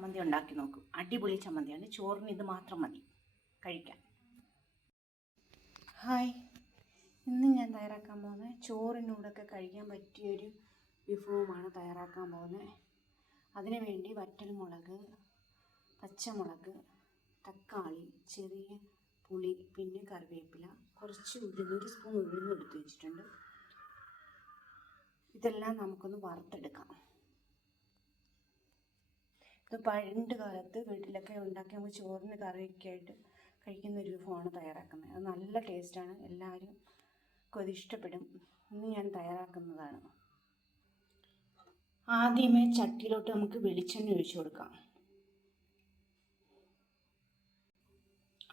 ചമ്മന്തി ഉണ്ടാക്കി നോക്കും. അടിപൊളി ചമ്മന്തിയാണ്. ചോറിന് ഇത് മാത്രം മതി. കഴിക്കാൻ ഹായ്. ഇന്ന് ഞാൻ തയ്യാറാക്കാൻ പോകുന്നത് ചോറിനൂടൊക്കെ കഴിക്കാൻ പറ്റിയൊരു വിഭവമാണ് തയ്യാറാക്കാൻ പോകുന്നത്. അതിനു വേണ്ടി വറ്റൽമുളക് പച്ചമുളക് തക്കാളി ചെറിയ പുളി പിന്നെ കറിവേപ്പില കുറച്ച് ഉഴുന്ന് ഒരു സ്പൂൺ ഉഴുന്ന് എടുത്ത് വെച്ചിട്ടുണ്ട്. ഇതെല്ലാം നമുക്കൊന്ന് വറുത്തെടുക്കാം. ഇത് പണ്ട് കാലത്ത് വീട്ടിലൊക്കെ ഉണ്ടാക്കി നമുക്ക് ചോറിന് കറിയൊക്കെ ആയിട്ട് കഴിക്കുന്ന ഒരു വിഭവമാണ് തയ്യാറാക്കുന്നത്. അത് നല്ല ടേസ്റ്റാണ് എല്ലാവരും അത് ഇഷ്ടപ്പെടും. ഇന്ന് ഞാൻ തയ്യാറാക്കുന്നതാണ്. ആദ്യമേ ചട്ടിയിലോട്ട് നമുക്ക് വെളിച്ചെണ്ണ ഒഴിച്ചു കൊടുക്കാം.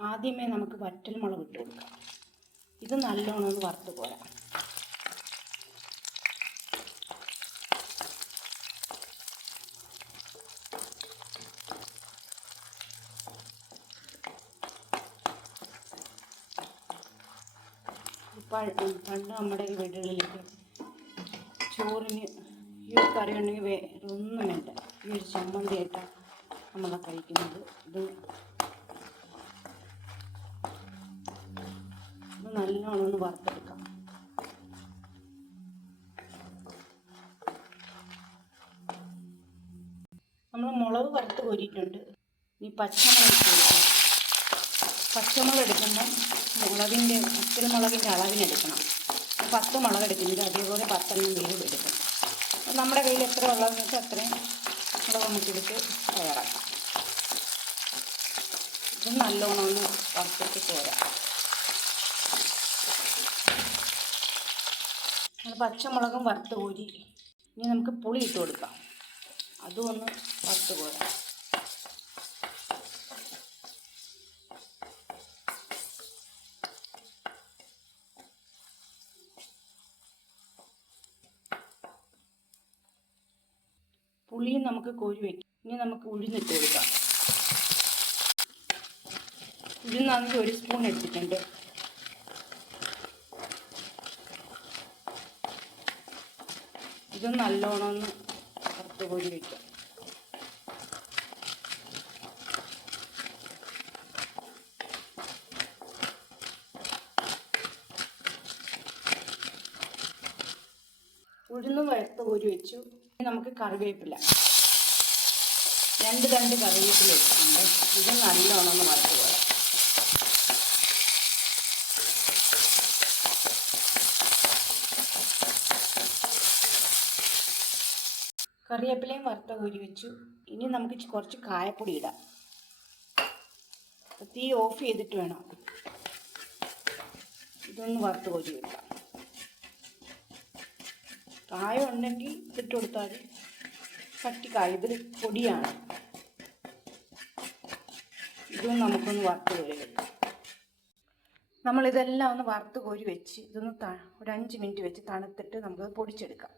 ആദ്യമേ നമുക്ക് വറ്റൽമുളക് ഇട്ട് കൊടുക്കാം. ഇത് നല്ലോണം ഒന്ന് വറുത്ത് പോരാം പണ്ട് നമ്മുടെ ഈ വീടുകളിലൊക്കെ ചോറിന് ഈ കറി ഉണ്ടെങ്കിൽ വേറെ ഒന്നും വേണ്ട. ഈ ഒരു ചമ്മന്തിയായിട്ടാണ് നമ്മളെ കഴിക്കുന്നത്. ഇത് ഇത് നല്ലോണം ഒന്ന് വറുത്തെടുക്കാം. നമ്മൾ മുളക് വറുത്ത് കോരിയിട്ടുണ്ട്. ഈ പച്ചമുളക് പച്ചമുളക് എടുക്കുമ്പം മുളകിന്റെ ഇത്തിരി മുളകിന്റെ അളവിനെടുക്കണം പത്ത് മുളക് എടുക്കുന്നത് അതേപോലെ പത്തെണ്ണം വീട് എടുക്കും. അപ്പം നമ്മുടെ കയ്യിൽ എത്ര ഉള്ളതെന്ന് വെച്ചാൽ അത്രയും മുളക് നമുക്കെടുത്ത് തയ്യാറാക്കാം. ഇത് നല്ലോണം ഒന്ന് വറുത്തിട്ട് പോരാം. പച്ചമുളകും വറുത്ത് കോരി ഇനി നമുക്ക് പുളി ഇട്ട് കൊടുക്കാം. അതും ഒന്ന് വറുത്ത് പോരാം പുളിയും നമുക്ക് കോരി വയ്ക്കാം ഇനി നമുക്ക് ഉഴുന്നിട്ട് കൊടുക്കാം ഉഴുന്നാണെങ്കിൽ ഒരു സ്പൂൺ എടുത്തിട്ടുണ്ട്. ഇത് നല്ലോണം ഒന്ന് കോരി വയ്ക്കാം ഉഴുന്ന് വറുത്ത് കോരി വെച്ചു. നമുക്ക് കറിവേപ്പില. രണ്ട് രണ്ട് കറിവേപ്പില ഇത് നല്ലോണം ഒന്ന് വറുത്ത് കറിവേപ്പിലയും വറുത്ത കോരി വെച്ചു. ഇനി നമുക്ക് കുറച്ച് കായപ്പൊടി ഇടാം. തീ ഓഫ് ചെയ്തിട്ട് വേണം. ഇതൊന്ന് വറുത്ത് കോരി വെക്കാം. കായം ഉണ്ടെങ്കിൽ ഇട്ട് കൊടുത്താൽ കട്ടിക്കായ ഇതിൽ പൊടിയാണ്. ഇതും നമുക്കൊന്ന് വറുത്ത് കോരി നമ്മളിതെല്ലാം ഒന്ന് വറുത്ത് കോരി വെച്ച് ഇതൊന്ന് ത ഒരു അഞ്ച് മിനിറ്റ് വെച്ച് തണുത്തിട്ട് നമുക്ക് പൊടിച്ചെടുക്കാം.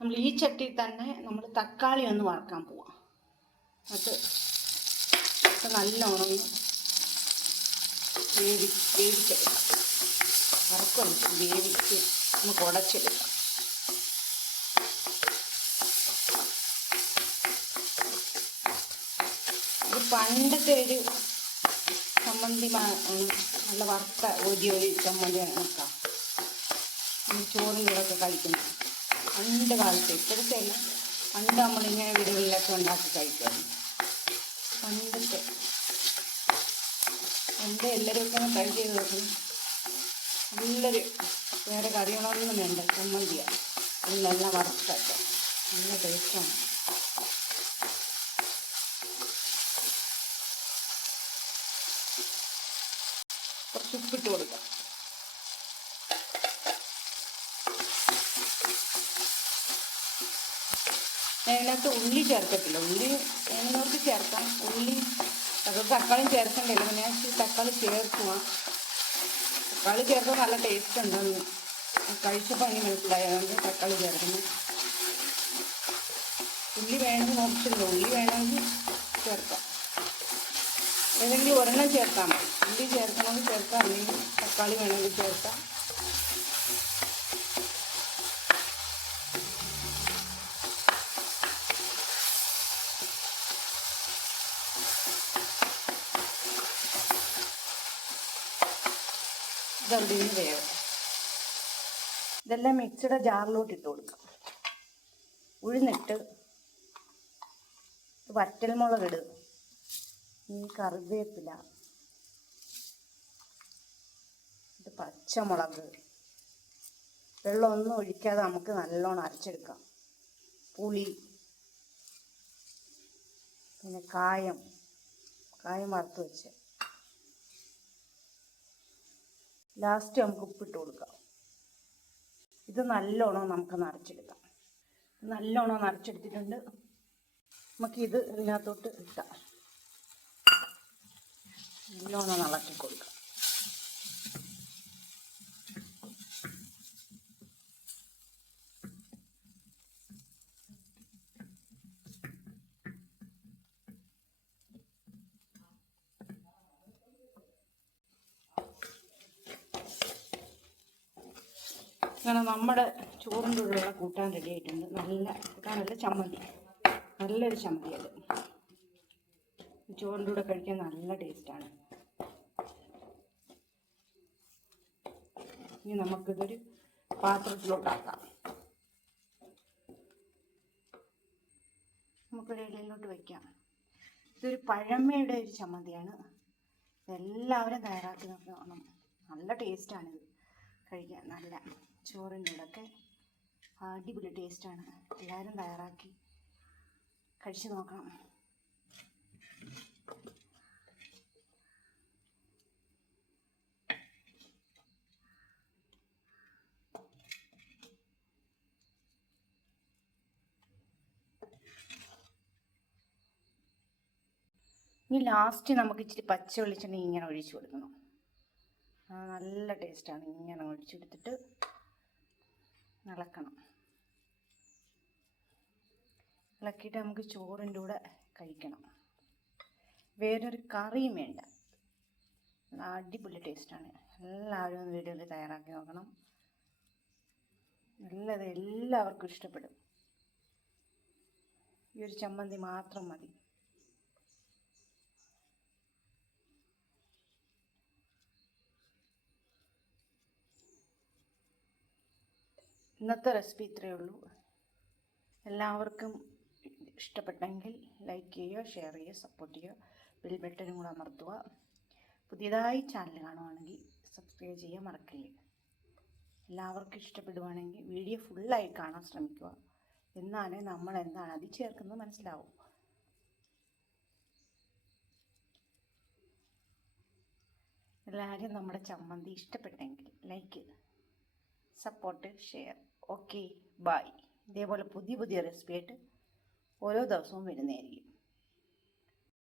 നമ്മൾ ഈ ചട്ടി തന്നെ നമ്മൾ തക്കാളി ഒന്ന് വറുക്കാൻ പോവാം. അത് നല്ലോണം വേവി വേവിച്ചെടുക്കാം. വറക്കുമല്ല വേവിച്ച് നമുക്ക് ഉടച്ചെടുക്കാം ഇത് പണ്ടത്തെ ഒരു ചമ്മന്തി നല്ല വറുത്ത ഒരു ഒരു ചമ്മന്തി നോക്കാം നമ്മൾ ചോറിന്റെ കൂടെ ഒക്കെ കഴിക്കുന്നത് പണ്ട് കാലത്ത് ഇപ്പോഴത്തെ അല്ല. പണ്ട് നമ്മളിങ്ങനെ വീടുകളിലൊക്കെ ഉണ്ടാക്കി കഴിക്കുമായിരുന്നു. പണ്ടത്തെ. എന്റെ എല്ലാവരും ഒക്കെ ട്രൈ ചെയ്ത് നോക്കണം. നല്ലൊരു വേറെ കറികളൊന്നും വേണ്ട. ചമ്മന്തിയാണ് നല്ല വറുത്തൊക്കെ നല്ല ടേസ്റ്റാണ് കുറച്ച് ഉപ്പിട്ട് കൊടുക്കാം. ഞാൻ ഇതിനകത്ത് ഉള്ളി ചേർക്കത്തില്ല. ഉള്ളി വേണമെന്നവർക്ക് ചേർക്കാം. ഉള്ളി അത് തക്കാളി ചേർക്കണ്ടല്ലോ. പിന്നെ തക്കാളി ചേർക്കുക തക്കാളി ചേർക്കാൻ നല്ല ടേസ്റ്റ് ഉണ്ടെന്ന്. കഴിച്ചപ്പോൾ അതിന് മനസ്സിലായതുകൊണ്ട് തക്കാളി ചേർക്കുന്നു. ഉള്ളി വേണമെങ്കിൽ ഓപ്ഷനില്ല ഉള്ളി വേണമെങ്കിൽ ചേർക്കാം. ഏതെങ്കിലും ഒരെണ്ണം ചേർത്താൽ മതി. ഉള്ളി ചേർക്കണമെങ്കിൽ ചേർക്കാം. അല്ലെങ്കിൽ തക്കാളി വേണമെങ്കിൽ ചേർക്കാം. ഇതൊന്ന് വേവും ഇതെല്ലാം മിക്സിയുടെ ജാറിലോട്ട് ഇട്ട് കൊടുക്കാം. ഉഴുന്നിട്ട് വറ്റൽമുളക് ഈ കറിവേപ്പില. പച്ചമുളക്. വെള്ളമൊന്നും ഒഴിക്കാതെ നമുക്ക് നല്ലോണം അരച്ചെടുക്കാം. പുളി പിന്നെ കായം. കായം വറുത്ത് വെച്ച്. ലാസ്റ്റ് നമുക്ക് ഉപ്പിട്ട് കൊടുക്കാം. ഇത് നല്ലോണം നമുക്ക് നരച്ചെടുക്കാം നല്ലോണം നരച്ചെടുത്തിട്ടുണ്ട് ഇത് ഇതിനകത്തോട്ട് ഇട്ടാം. നല്ലോണം ഇളക്കി കൊടുക്കാം. അങ്ങനെ നമ്മുടെ ചോറിന്റെ കൂടെയുള്ള കൂട്ടാൻ റെഡി ആയിട്ടുണ്ട്. നല്ല കൂട്ടാനല്ല ചമ്മന്തി. നല്ലൊരു ചമ്മന്തി അത്. ചോറിന്റെ കൂടെ കഴിക്കാൻ നല്ല ടേസ്റ്റാണ് ഇനി നമുക്കിതൊരു പാത്രത്തിലോട്ടാക്കാം നമുക്കൊരു ഇടയിലോട്ട് വയ്ക്കാം ഇതൊരു പഴമയുടെ ഒരു ചമ്മന്തിയാണ്. എല്ലാവരും തയ്യാറാക്കി നോക്കണം. നല്ല ടേസ്റ്റാണിത് കഴിക്കാൻ നല്ല ചോറിന്റെ കൂടെയൊക്കെ അടിപൊളി ടേസ്റ്റാണ്. എല്ലാവരും തയ്യാറാക്കി കഴിച്ചു നോക്കണം. ഇനി ലാസ്റ്റ് നമുക്ക് ഇച്ചിരി പച്ച വെളിച്ചെണ്ണ ഇങ്ങനെ ഒഴിച്ചു കൊടുക്കണം. നല്ല ടേസ്റ്റാണ് ഇങ്ങനെ ഒഴിച്ചെടുത്തിട്ട് ഇളക്കണം ഇളക്കിയിട്ട് നമുക്ക് ചോറിന്റെ കൂടെ കഴിക്കണം. വേറൊരു കറിയും വേണ്ട. അടിപൊളി ടേസ്റ്റാണ്. എല്ലാവരും ഒന്ന് വീഡിയോയിൽ തയ്യാറാക്കി നോക്കണം. നല്ലത് എല്ലാവർക്കും ഇഷ്ടപ്പെടും. ഈ ഒരു ചമ്മന്തി മാത്രം മതി. ഇന്നത്തെ റെസിപ്പി ഇത്രയേ ഉള്ളൂ. എല്ലാവർക്കും ഇഷ്ടപ്പെട്ടെങ്കിൽ ലൈക്ക് ചെയ്യുക ഷെയർ ചെയ്യുക സപ്പോർട്ട് ചെയ്യുക ബിൽ ബട്ടനും കൂടെ അമർത്തുക. പുതിയതായി ചാനൽ കാണുവാണെങ്കിൽ സബ്സ്ക്രൈബ് ചെയ്യാൻ മറക്കില്ല. എല്ലാവർക്കും ഇഷ്ടപ്പെടുവാണെങ്കിൽ വീഡിയോ ഫുള്ളായി കാണാൻ ശ്രമിക്കുക. എന്നാലേ നമ്മൾ എന്താണ് അതിൽ ചേർക്കുന്നത് മനസ്സിലാവും. എല്ലാവരും നമ്മുടെ ചമ്മന്തി ഇഷ്ടപ്പെട്ടെങ്കിൽ like support share. Okay bye ഇതേപോലെ പുതിയ പുതിയ റെസിപ്പി ആയിട്ട് ഓരോ ദിവസവും വരുന്നതായിരിക്കും.